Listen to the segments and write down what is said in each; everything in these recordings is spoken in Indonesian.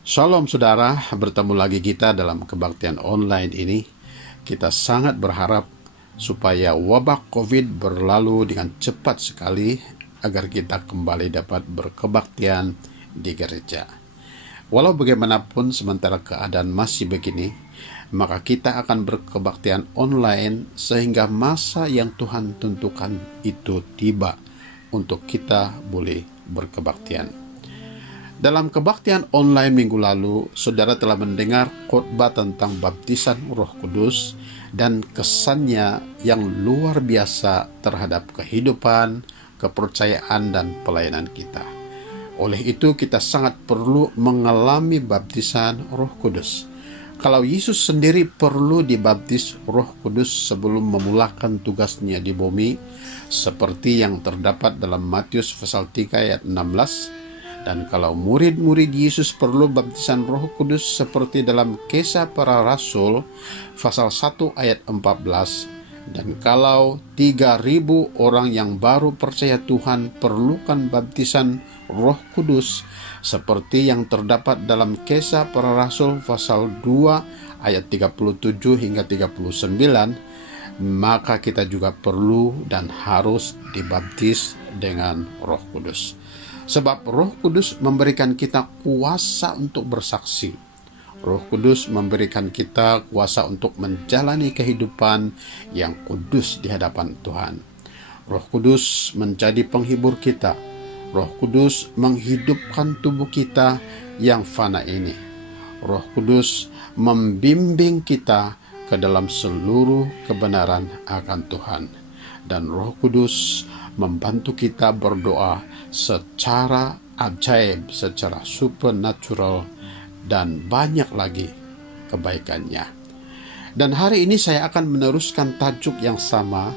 Shalom saudara, bertemu lagi kita dalam kebaktian online ini. Kita sangat berharap supaya wabah COVID berlalu dengan cepat sekali agar kita kembali dapat berkebaktian di gereja. Walau bagaimanapun sementara keadaan masih begini, maka kita akan berkebaktian online sehingga masa yang Tuhan tentukan itu tiba untuk kita boleh berkebaktian. Dalam kebaktian online minggu lalu, saudara telah mendengar khotbah tentang baptisan Roh Kudus dan kesannya yang luar biasa terhadap kehidupan, kepercayaan, dan pelayanan kita. Oleh itu, kita sangat perlu mengalami baptisan Roh Kudus. Kalau Yesus sendiri perlu dibaptis Roh Kudus sebelum memulakan tugasnya di bumi, seperti yang terdapat dalam Matius pasal 3 ayat 16, dan kalau murid-murid Yesus perlu baptisan Roh Kudus seperti dalam Kisah Para Rasul pasal 1 ayat 14, dan kalau 3.000 orang yang baru percaya Tuhan perlukan baptisan Roh Kudus seperti yang terdapat dalam Kisah Para Rasul pasal 2 ayat 37 hingga 39, maka kita juga perlu dan harus dibaptis dengan Roh Kudus. Sebab Roh Kudus memberikan kita kuasa untuk bersaksi. Roh Kudus memberikan kita kuasa untuk menjalani kehidupan yang kudus di hadapan Tuhan. Roh Kudus menjadi penghibur kita. Roh Kudus menghidupkan tubuh kita yang fana ini. Roh Kudus membimbing kita ke dalam seluruh kebenaran akan Tuhan. Dan Roh Kudus membantu kita berdoa secara ajaib, secara supernatural, dan banyak lagi kebaikannya. Dan hari ini saya akan meneruskan tajuk yang sama,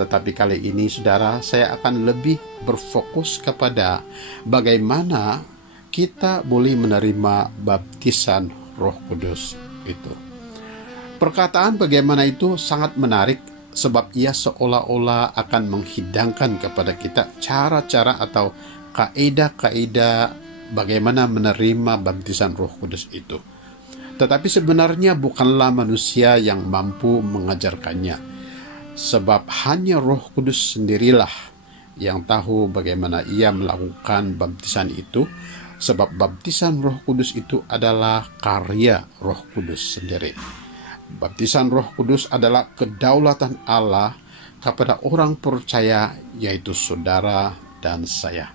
tetapi kali ini saudara, saya akan lebih berfokus kepada bagaimana kita boleh menerima baptisan Roh Kudus itu. Perkataan bagaimana itu sangat menarik, sebab ia seolah-olah akan menghidangkan kepada kita cara-cara atau kaidah-kaidah bagaimana menerima baptisan Roh Kudus itu. Tetapi sebenarnya bukanlah manusia yang mampu mengajarkannya, sebab hanya Roh Kudus sendirilah yang tahu bagaimana ia melakukan baptisan itu, sebab baptisan Roh Kudus itu adalah karya Roh Kudus sendiri. Baptisan Roh Kudus adalah kedaulatan Allah kepada orang percaya, yaitu saudara dan saya.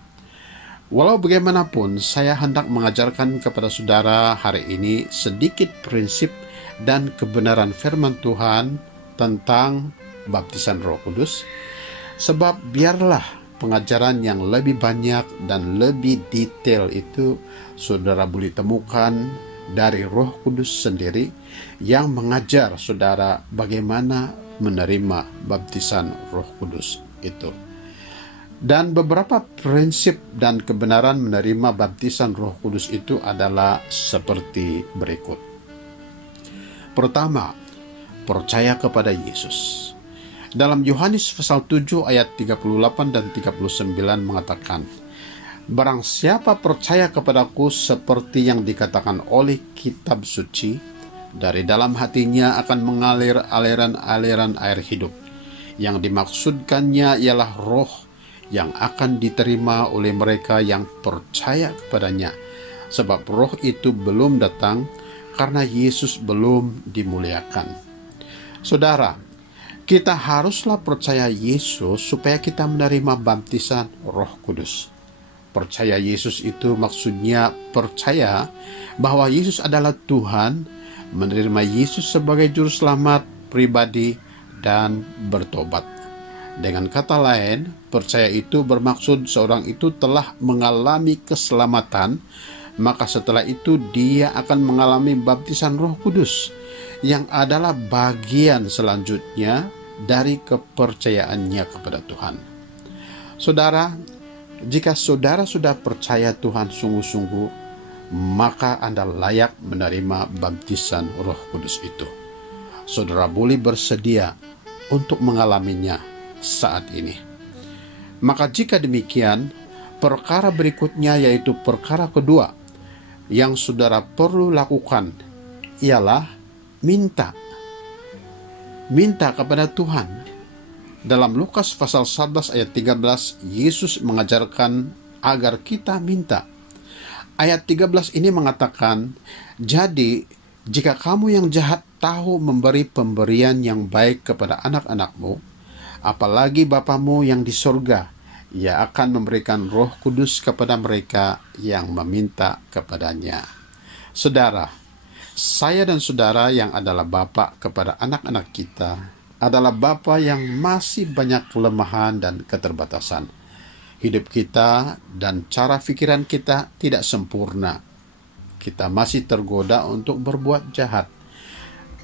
Walau bagaimanapun, saya hendak mengajarkan kepada saudara hari ini sedikit prinsip dan kebenaran firman Tuhan tentang baptisan Roh Kudus, sebab biarlah pengajaran yang lebih banyak dan lebih detail itu saudara boleh temukan dari Roh Kudus sendiri yang mengajar saudara bagaimana menerima baptisan Roh Kudus itu. Dan beberapa prinsip dan kebenaran menerima baptisan Roh Kudus itu adalah seperti berikut. Pertama, percaya kepada Yesus. Dalam Yohanes pasal 7 ayat 38 dan 39 mengatakan, barang siapa percaya kepadaku seperti yang dikatakan oleh kitab suci, dari dalam hatinya akan mengalir aliran-aliran air hidup. Yang dimaksudkannya ialah roh yang akan diterima oleh mereka yang percaya kepadanya. Sebab roh itu belum datang karena Yesus belum dimuliakan. Saudara, kita haruslah percaya Yesus supaya kita menerima baptisan Roh Kudus. Percaya Yesus itu maksudnya percaya bahwa Yesus adalah Tuhan, menerima Yesus sebagai juru selamat pribadi, dan bertobat. Dengan kata lain, percaya itu bermaksud seorang itu telah mengalami keselamatan, maka setelah itu dia akan mengalami baptisan Roh Kudus, yang adalah bagian selanjutnya dari kepercayaannya kepada Tuhan. Saudara, jika saudara sudah percaya Tuhan sungguh-sungguh, maka Anda layak menerima baptisan Roh Kudus itu. Saudara boleh bersedia untuk mengalaminya saat ini. Maka jika demikian, perkara berikutnya yaitu perkara kedua, yang saudara perlu lakukan ialah minta kepada Tuhan. Dalam Lukas pasal 11 ayat 13, Yesus mengajarkan agar kita minta. Ayat 13 ini mengatakan, "Jadi, jika kamu yang jahat tahu memberi pemberian yang baik kepada anak-anakmu, apalagi Bapamu yang di sorga, Ia akan memberikan Roh Kudus kepada mereka yang meminta kepadanya." Saudara, saya dan saudara yang adalah bapa kepada anak-anak kita adalah bapa yang masih banyak kelemahan dan keterbatasan. Hidup kita dan cara pikiran kita tidak sempurna. Kita masih tergoda untuk berbuat jahat.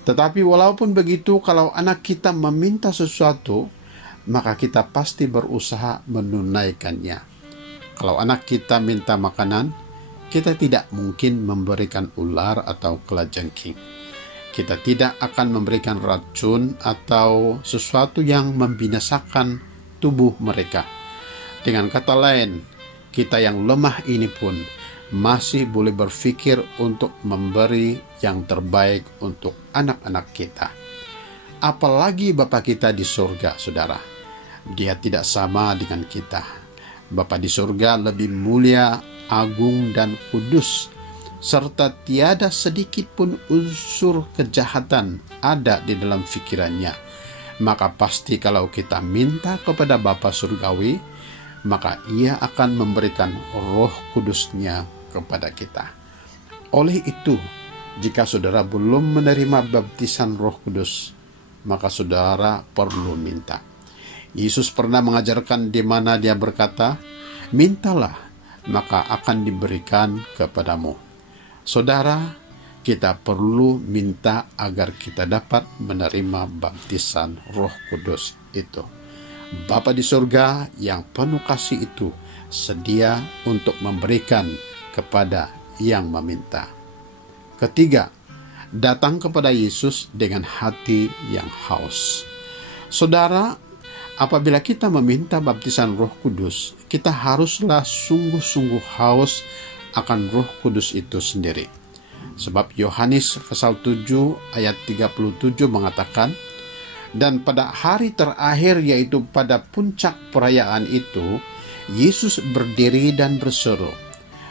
Tetapi walaupun begitu, kalau anak kita meminta sesuatu, maka kita pasti berusaha menunaikannya. Kalau anak kita minta makanan, kita tidak mungkin memberikan ular atau kelajengking. Kita tidak akan memberikan racun atau sesuatu yang membinasakan tubuh mereka. Dengan kata lain, kita yang lemah ini pun masih boleh berpikir untuk memberi yang terbaik untuk anak-anak kita. Apalagi Bapa kita di surga, saudara. Dia tidak sama dengan kita. Bapa di surga lebih mulia, agung, dan kudus, serta tiada sedikit pun unsur kejahatan ada di dalam pikirannya. Maka pasti kalau kita minta kepada Bapa surgawi, maka Ia akan memberikan Roh Kudus-Nya kepada kita. Oleh itu, jika saudara belum menerima baptisan Roh Kudus, maka saudara perlu minta. Yesus pernah mengajarkan di mana Dia berkata, "Mintalah, maka akan diberikan kepadamu." Saudara, kita perlu minta agar kita dapat menerima baptisan Roh Kudus itu. Bapa di surga yang penuh kasih itu sedia untuk memberikan kepada yang meminta. Ketiga, datang kepada Yesus dengan hati yang haus. Saudara, apabila kita meminta baptisan Roh Kudus, kita haruslah sungguh-sungguh haus akan Roh Kudus itu sendiri. Sebab Yohanes pasal 7 ayat 37 mengatakan, "Dan pada hari terakhir, yaitu pada puncak perayaan itu, Yesus berdiri dan berseru,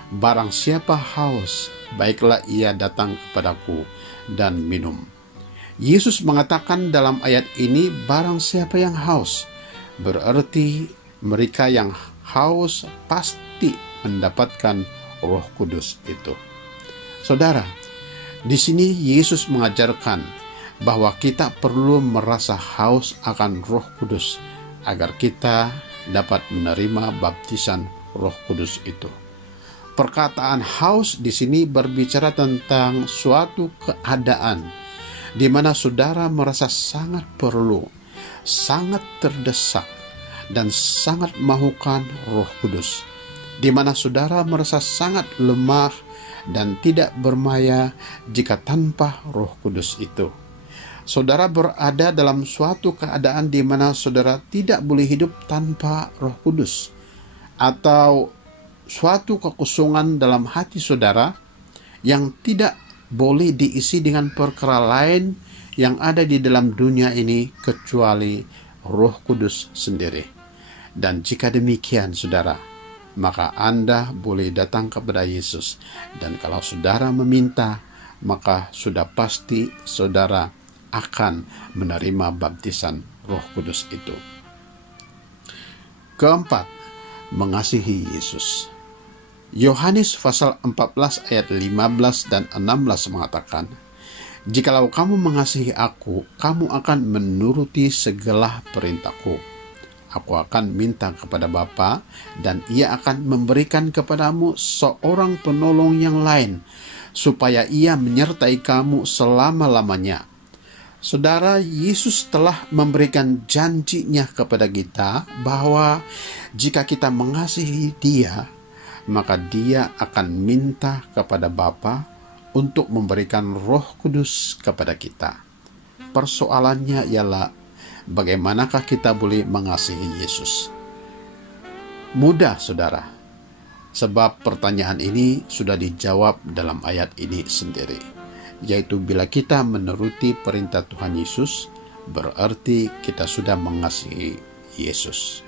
'Barang siapa haus, baiklah ia datang kepadaku dan minum.'" Yesus mengatakan dalam ayat ini, barang siapa yang haus, berarti mereka yang haus pasti mendapatkan Roh Kudus itu. Saudara, di sini Yesus mengajarkan bahwa kita perlu merasa haus akan Roh Kudus agar kita dapat menerima baptisan Roh Kudus itu. Perkataan haus di sini berbicara tentang suatu keadaan di mana saudara merasa sangat perlu, sangat terdesak, dan sangat mahukan Roh Kudus, di mana saudara merasa sangat lemah dan tidak bermaya jika tanpa Roh Kudus itu. Saudara berada dalam suatu keadaan di mana saudara tidak boleh hidup tanpa Roh Kudus, atau suatu kekosongan dalam hati saudara yang tidak boleh diisi dengan perkara lain yang ada di dalam dunia ini kecuali Roh Kudus sendiri. Dan jika demikian, saudara, maka Anda boleh datang kepada Yesus. Dan kalau saudara meminta, maka sudah pasti saudara akan menerima baptisan Roh Kudus itu. Keempat, mengasihi Yesus. Yohanes pasal 14 ayat 15 dan 16 mengatakan, "Jikalau kamu mengasihi aku, kamu akan menuruti segala perintahku. Aku akan minta kepada Bapa, dan Ia akan memberikan kepadamu seorang penolong yang lain, supaya Ia menyertai kamu selama-lamanya." Saudara, Yesus telah memberikan janjinya kepada kita bahwa jika kita mengasihi Dia, maka Dia akan minta kepada Bapa untuk memberikan Roh Kudus kepada kita. Persoalannya ialah, bagaimanakah kita boleh mengasihi Yesus? Mudah, saudara. Sebab pertanyaan ini sudah dijawab dalam ayat ini sendiri, yaitu bila kita menuruti perintah Tuhan Yesus, berarti kita sudah mengasihi Yesus.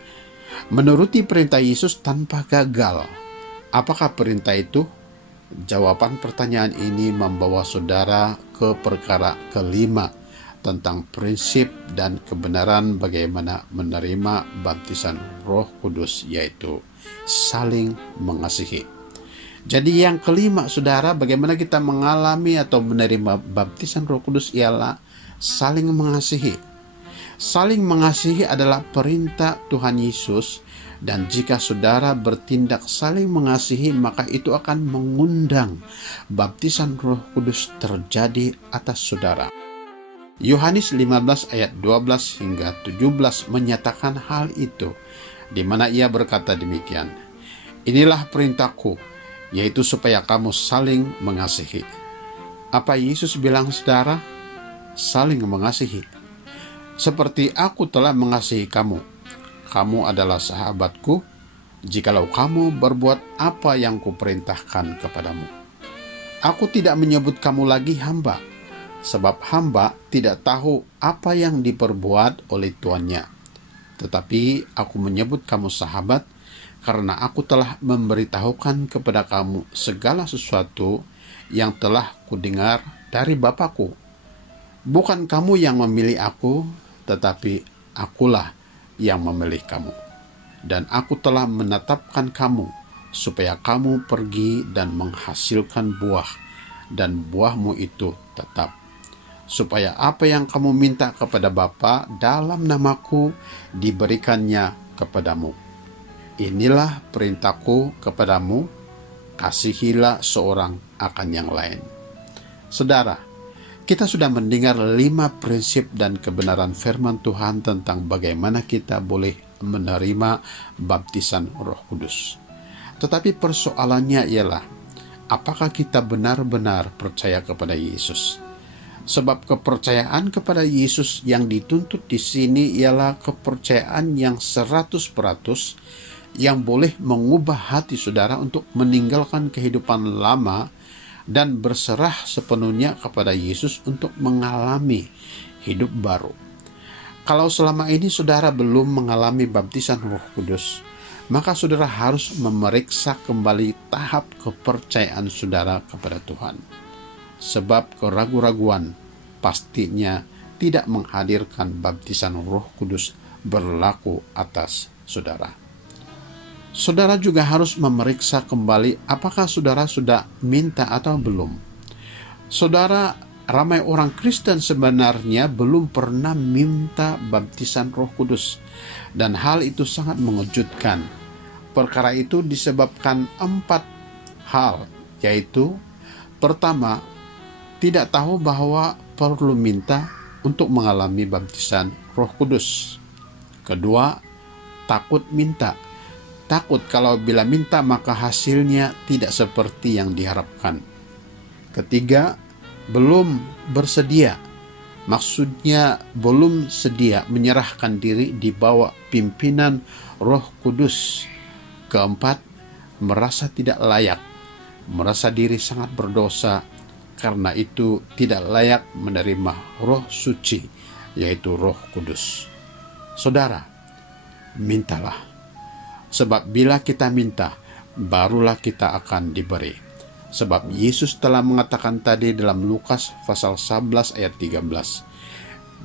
Menuruti perintah Yesus tanpa gagal. Apakah perintah itu? Jawaban pertanyaan ini membawa saudara ke perkara kelima tentang prinsip dan kebenaran bagaimana menerima baptisan Roh Kudus, yaitu saling mengasihi. Jadi yang kelima, saudara, bagaimana kita mengalami atau menerima baptisan Roh Kudus ialah saling mengasihi. Saling mengasihi adalah perintah Tuhan Yesus, dan jika saudara bertindak saling mengasihi, maka itu akan mengundang baptisan Roh Kudus terjadi atas saudara. Yohanes 15 ayat 12 hingga 17 menyatakan hal itu, di mana ia berkata demikian, "Inilah perintahku, yaitu supaya kamu saling mengasihi." Apa Yesus bilang, saudara? Saling mengasihi. "Seperti aku telah mengasihi kamu, kamu adalah sahabatku, jikalau kamu berbuat apa yang kuperintahkan kepadamu. Aku tidak menyebut kamu lagi hamba, sebab hamba tidak tahu apa yang diperbuat oleh tuannya. Tetapi aku menyebut kamu sahabat, karena aku telah memberitahukan kepada kamu segala sesuatu yang telah kudengar dari Bapa-Ku. Bukan kamu yang memilih aku, tetapi akulah yang memilih kamu. Dan aku telah menetapkan kamu, supaya kamu pergi dan menghasilkan buah, dan buahmu itu tetap. Supaya apa yang kamu minta kepada Bapa dalam namaku diberikannya kepadamu. Inilah perintahku kepadamu, kasihilah seorang akan yang lain." Saudara, kita sudah mendengar 5 prinsip dan kebenaran firman Tuhan tentang bagaimana kita boleh menerima baptisan Roh Kudus. Tetapi persoalannya ialah, apakah kita benar-benar percaya kepada Yesus? Sebab kepercayaan kepada Yesus yang dituntut di sini ialah kepercayaan yang 100% yang boleh mengubah hati saudara untuk meninggalkan kehidupan lama dan berserah sepenuhnya kepada Yesus untuk mengalami hidup baru. Kalau selama ini saudara belum mengalami baptisan Roh Kudus, maka saudara harus memeriksa kembali tahap kepercayaan saudara kepada Tuhan. Sebab keraguan-raguan pastinya tidak menghadirkan baptisan Roh Kudus berlaku atas saudara. Saudara juga harus memeriksa kembali apakah saudara sudah minta atau belum. Saudara, ramai orang Kristen sebenarnya belum pernah minta baptisan Roh Kudus, dan hal itu sangat mengejutkan. Perkara itu disebabkan 4 hal, yaitu pertama, tidak tahu bahwa perlu minta untuk mengalami baptisan Roh Kudus. Kedua, takut minta. Takut kalau bila minta maka hasilnya tidak seperti yang diharapkan. Ketiga, belum bersedia. Maksudnya belum sedia menyerahkan diri di bawah pimpinan Roh Kudus. Keempat, merasa tidak layak, merasa diri sangat berdosa, karena itu tidak layak menerima Roh Suci, yaitu Roh Kudus. Saudara, mintalah. Sebab bila kita minta, barulah kita akan diberi. Sebab Yesus telah mengatakan tadi dalam Lukas pasal 11 ayat 13.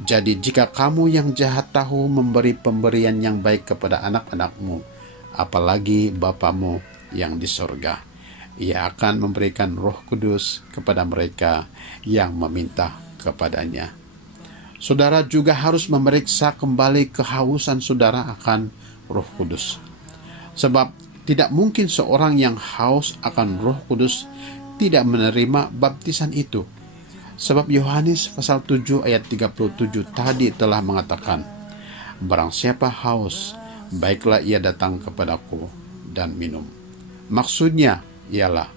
"Jadi jika kamu yang jahat tahu memberi pemberian yang baik kepada anak-anakmu, apalagi Bapamu yang di sorga, Ia akan memberikan Roh Kudus kepada mereka yang meminta kepadanya." Saudara juga harus memeriksa kembali kehausan saudara akan Roh Kudus. Sebab tidak mungkin seorang yang haus akan Roh Kudus tidak menerima baptisan itu. Sebab Yohanes pasal 7 ayat 37 tadi telah mengatakan, "Barang siapa haus, baiklah ia datang kepadaku dan minum." Maksudnya ialah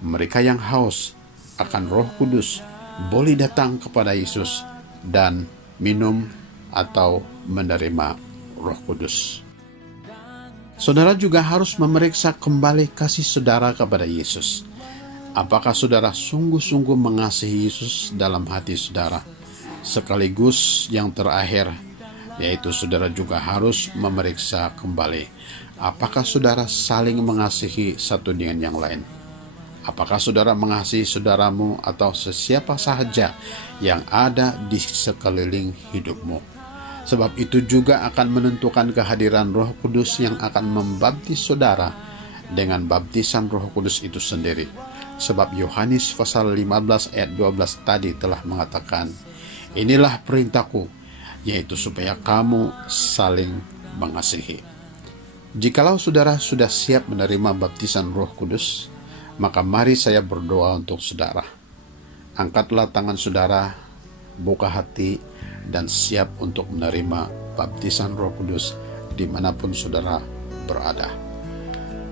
mereka yang haus akan Roh Kudus boleh datang kepada Yesus dan minum atau menerima Roh Kudus. Saudara juga harus memeriksa kembali kasih saudara kepada Yesus. Apakah saudara sungguh-sungguh mengasihi Yesus dalam hati saudara? Sekaligus yang terakhir, yaitu saudara juga harus memeriksa kembali apakah saudara saling mengasihi satu dengan yang lain. Apakah saudara mengasihi saudaramu atau sesiapa sahaja yang ada di sekeliling hidupmu? Sebab itu juga akan menentukan kehadiran Roh Kudus yang akan membaptis saudara dengan baptisan Roh Kudus itu sendiri. Sebab Yohanes pasal 15 ayat 12 tadi telah mengatakan, inilah perintahku, yaitu supaya kamu saling mengasihi. Jikalau saudara sudah siap menerima baptisan Roh Kudus, maka mari saya berdoa untuk saudara. Angkatlah tangan saudara, buka hati, dan siap untuk menerima baptisan Roh Kudus dimanapun saudara berada.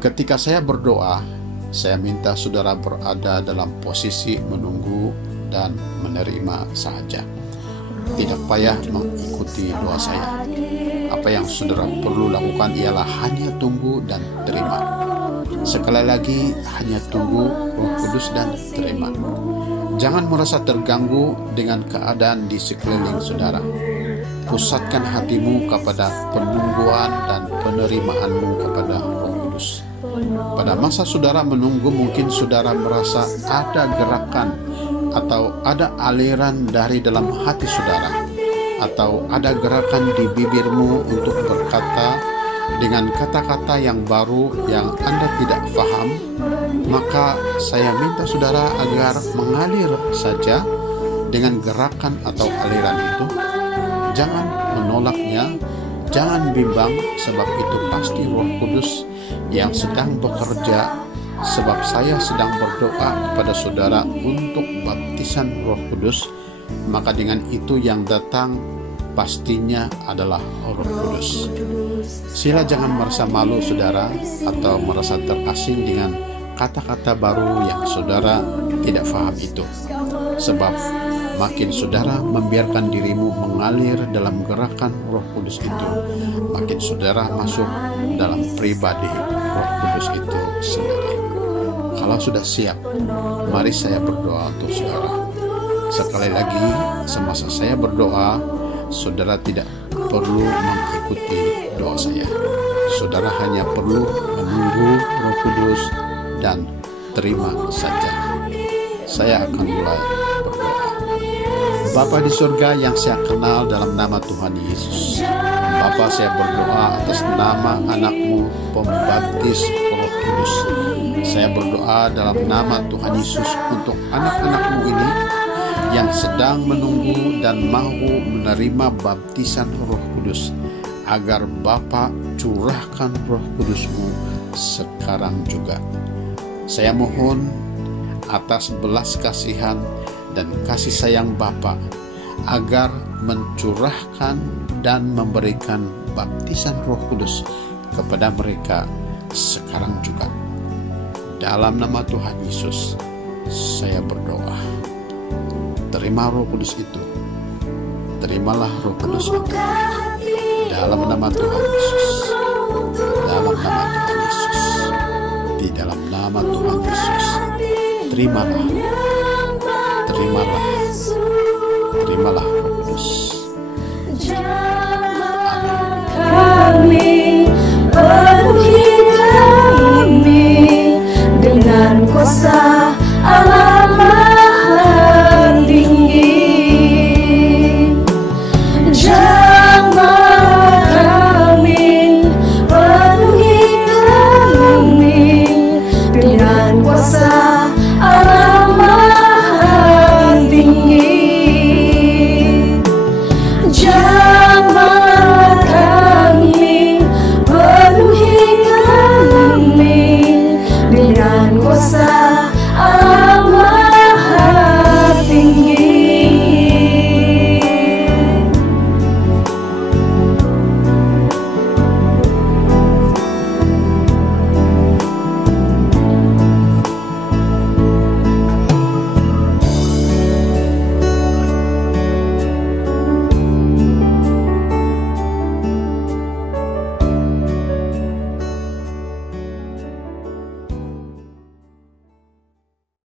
Ketika saya berdoa, saya minta saudara berada dalam posisi menunggu dan menerima saja. Tidak payah mengikuti doa saya. Apa yang saudara perlu lakukan ialah hanya tunggu dan terima. Sekali lagi, hanya tunggu Roh Kudus dan terima. Jangan merasa terganggu dengan keadaan di sekeliling saudara. Pusatkan hatimu kepada penungguan dan penerimaanmu kepada Roh Kudus. Pada masa saudara menunggu, mungkin saudara merasa ada gerakan atau ada aliran dari dalam hati saudara, atau ada gerakan di bibirmu untuk berkata dengan kata-kata yang baru yang Anda tidak paham. Maka saya minta saudara agar mengalir saja dengan gerakan atau aliran itu. Jangan menolaknya, jangan bimbang, sebab itu pasti Roh Kudus yang sedang bekerja. Sebab saya sedang berdoa kepada saudara untuk baptisan Roh Kudus, maka dengan itu yang datang pastinya adalah Roh Kudus. Sila jangan merasa malu saudara, atau merasa terasing dengan kata-kata baru yang saudara tidak paham itu. Sebab makin saudara membiarkan dirimu mengalir dalam gerakan Roh Kudus itu, makin saudara masuk dalam pribadi Roh Kudus itu sendiri. Kalau sudah siap, mari saya berdoa untuk saudara. Sekali lagi, semasa saya berdoa, saudara tidak perlu mengikuti doa saya. Saudara hanya perlu menunggu Roh Kudus dan terima saja. Saya akan mulai berdoa. Bapa di surga yang saya kenal dalam nama Tuhan Yesus, Bapa, saya berdoa atas nama anakmu pembaptis Roh Kudus. Saya berdoa dalam nama Tuhan Yesus untuk anak-anakmu ini yang sedang menunggu dan mau menerima baptisan Roh Kudus, agar Bapa curahkan Roh Kudus-Mu sekarang juga. Saya mohon atas belas kasihan dan kasih sayang Bapa, agar mencurahkan dan memberikan baptisan Roh Kudus kepada mereka sekarang juga. Dalam nama Tuhan Yesus, saya berdoa. Terima Roh Kudus itu. Terimalah Roh Kudus itu. Dalam nama Tuhan Yesus. Dalam nama Tuhan Yesus. Di dalam nama Tuhan Yesus. Terimalah. Terimalah. Terimalah Roh Kudus. Kami penuhi kami dengan kuasa Allah.